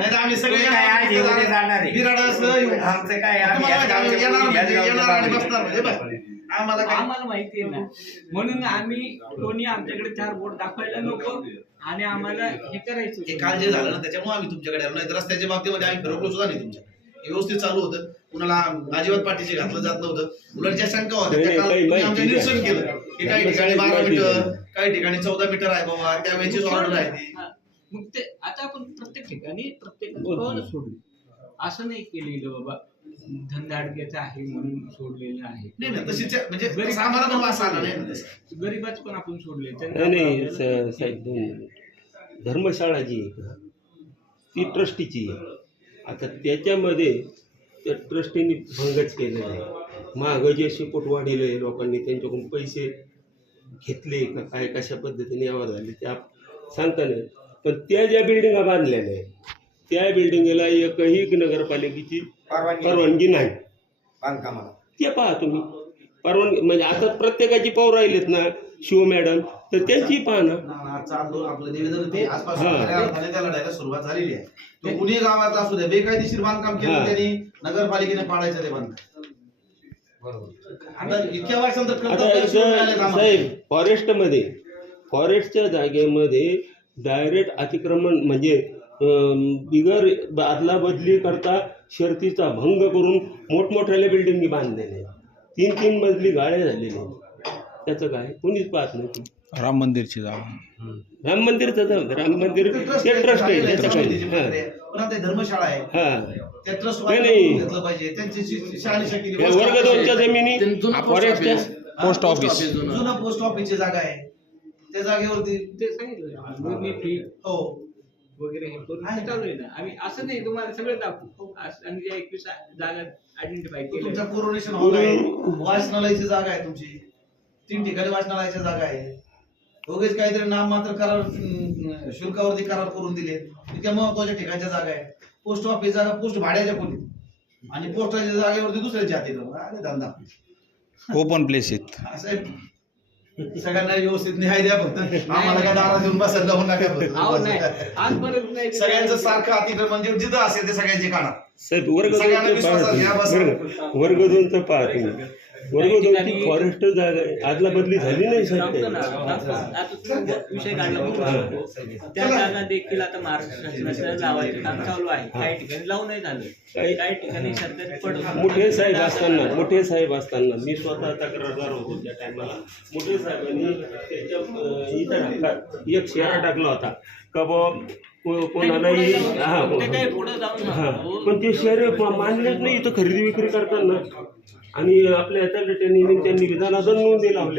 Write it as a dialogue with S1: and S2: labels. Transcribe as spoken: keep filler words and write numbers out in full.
S1: नाही तर आम्ही सगळे
S2: काय आज
S1: येणार
S2: येऊन जाणार आहे.
S1: बिराडासह येऊ.
S2: आमचं काय आम्ही
S1: तुम्हाला
S2: याच
S1: काय
S2: गावचे
S1: येणार
S2: पोरी, याच
S1: म्हणजे
S2: गावचे
S1: येणार आणि
S2: पोरी.
S1: बसणार म्हणजे बस. आम्हाला काय
S3: आम्हाला माहिती आहे ना, म्हणून आम्ही कोणी आमच्याकडे चार बोट दाखवायला नको आणि आम्हाला हे करायचं.
S1: हे काल जे झालं ना त्याच्यामुळे आम्ही तुमच्याकडे आलो. नाही तर रस्त्याच्या बाबतीमध्ये आम्ही फिरकलो सुद्धा नाही तुमच्या. हे व्यवस्थित चालू होतं. कुणाला अजिबात पाठीशी घातलं जात नव्हतं. उलट ज्या शंका होत्या त्या काल तुम्ही आमच्या निरसन केलं की काही ठिकाणी बारा मीटर काही ठिकाणी चौदा मीटर आहे बाबा, त्यावेळेची ऑर्डर आहे ती.
S3: हा. मग ते आता आपण प्रत्येक ठिकाणी प्रत्येक सोडलं, असं नाही केलेलं बाबा धंदा अडक्याचा आहे म्हणून सोडलेलं आहे.
S1: नाही ना तशीच म्हणजे तसं आम्हाला पण वास आला नाही ना तसं.
S3: गरीबाच पण आपण सोडले.
S4: नाही नाही स- साहेब दोन मिनिट. धर्मशाळा जी आहे का ती ट्रस्टीची आहे. आता त्याच्यामध्ये त्या ट्रस्टीने भंगच केलेला आहे. मागं जे शिपूट वाढीलं आहे लोकांनी त्यांच्याकडून पैसे घेतले का काय कशा पद्धतीने यावर झाले ते आप सांगता नाही. पण त्या ज्या बिल्डिंगा बांधल्या नाही त्या बिल्डिंगला एकही नगरपालिकेची परवानगी नाही
S2: बांधकामाला
S4: ते पहा तुम्ही. परवानगी म्हणजे आता प्रत्येकाची पाव राहिलेत ना शिव मॅडम तर त्यांची पहा ना.
S1: आजचं आंदोलन आपलं निवेदन ते आसपास
S4: हा.
S1: खऱ्या अर्थाने त्या लढायला सुरुवात झालेली आहे. तो कुणी गावात असू द्या बेकायदेशीर बांधकाम केलं
S4: हा.
S1: त्यांनी नगरपालिकेने पाडायचं ते बांधकाम. आता इतक्या वर्षांतर
S4: आता
S1: कर्तव्य सोडून
S4: इथं
S1: आलेत आम्हाला.
S4: साहेब फॉरेस्टमध्ये फॉरेस्टच्या जागेमध्ये डायरेक्ट अतिक्रमण म्हणजे अं, बिगर अदला बदली करता शर्तीचा भंग करून मोठमोठ्याल्या बिल्डिंगी बांधलेल्या तीन तीन मजली गाड्या झालेल्या आहेत. त्याचं काय कोणीच पाहत नाही.
S5: राम मंदिरची जागा
S4: राम मंदिरचं जाऊ दे. राम मंदिर
S1: ते
S4: ते
S1: ट्रस्ट
S4: ट्रस्ट आहे
S1: आहे,
S4: त्याचं
S1: समितीची
S4: काही.
S1: प्रक्रिया आहे. पुन्हा ते धर्मशाळा आहे
S4: हां
S1: त्या ट्रस्ट
S4: नाही, नाही.
S1: घेतलं पाहिजे त्यांची शि- शहानिशा केली.
S4: हां वर्ग दोनच्या जमिनी फॉरेस्टच्या
S5: पोस्ट ऑफिस
S1: जुनं पोस्ट ऑफिसची जागा आहे त्या जागेवरती
S3: ते सांगितलं मी फी
S1: हो
S3: वगैरे हे करून हे चालू आहे ना. आम्ही असं नाही तुम्हाला सगळं दाखवू. असं आम्ही ज्या एकवीस जागा आयडेंटिफाय
S1: तो तुमचा
S3: केल्या.
S1: कोरोनेशन हॉल आहे वाचनालयाची जागा आहे तुमची तीन ठिकाणी वाचनालयाच्या जागा आहे. उगेच काहीतरी नाम मात्र करार अं, शुल्कावरती करार करून दिले. इतक्या महत्वाच्या ठिकाणच्या जागा आहे. पोस्ट ऑफिस जागा पोस्ट भाड्याच्या खोलीत आणि पोस्टाच्या जागेवरती दुसऱ्याच्या हाती अरे धंदा
S5: ओपन प्लेस आहेत.
S1: असं आहे. सगळ्यांना व्यवस्थित न्याय द्या फक्त आम्हाला काय दारा देऊन बसायला जाऊन नका
S3: अहो, नाही.
S1: फक्त.
S3: आजपर्यंत नाही.
S1: सगळ्यांचं सारखं अतिक्रमण म्हणजे जिथं असेल ते सगळ्यांचे काढा.
S4: साहेब वर्ग
S1: सगळ्यांना
S4: दोनचं
S1: विश्वासात
S4: पाहा
S1: घ्या, बसा.
S4: तुम्ही. वर्ग- वर्ग दोनचं पाहा तुम्ही. वर्ग दोनची फॉरेस्ट जागा आहे. आदला बदली झाली नाही साहेब
S3: सांगतो ना,
S4: त्याची.
S3: सांगतो. आता तुम्ही विषय काढला म्हणून त्या जागा देखील आता महाराष्ट्र शासनाचं लावायचं काम चालू आहे. काही ठिकाणी लावून नाही झालं.
S4: काही-
S3: काही ठिकाणी सरकारी पड
S4: मोठे साहेब असताना मोठे साहेब असताना मी स्वतः तक्रारदार होतो त्या टायमाला. मोठे साहेबांनी त्याच्या अं, इथं टाकला एक शेरा टाकला होता का बुवा को- कोणालाही हा
S3: ते काही पुढे जाऊन
S4: हा पण ते शेअर मानलेच नाही इथं खरेदी विक्री करताना आणि आपल्या त्या त्यांनी त्यांनी विधानात नोंदी लावल्या.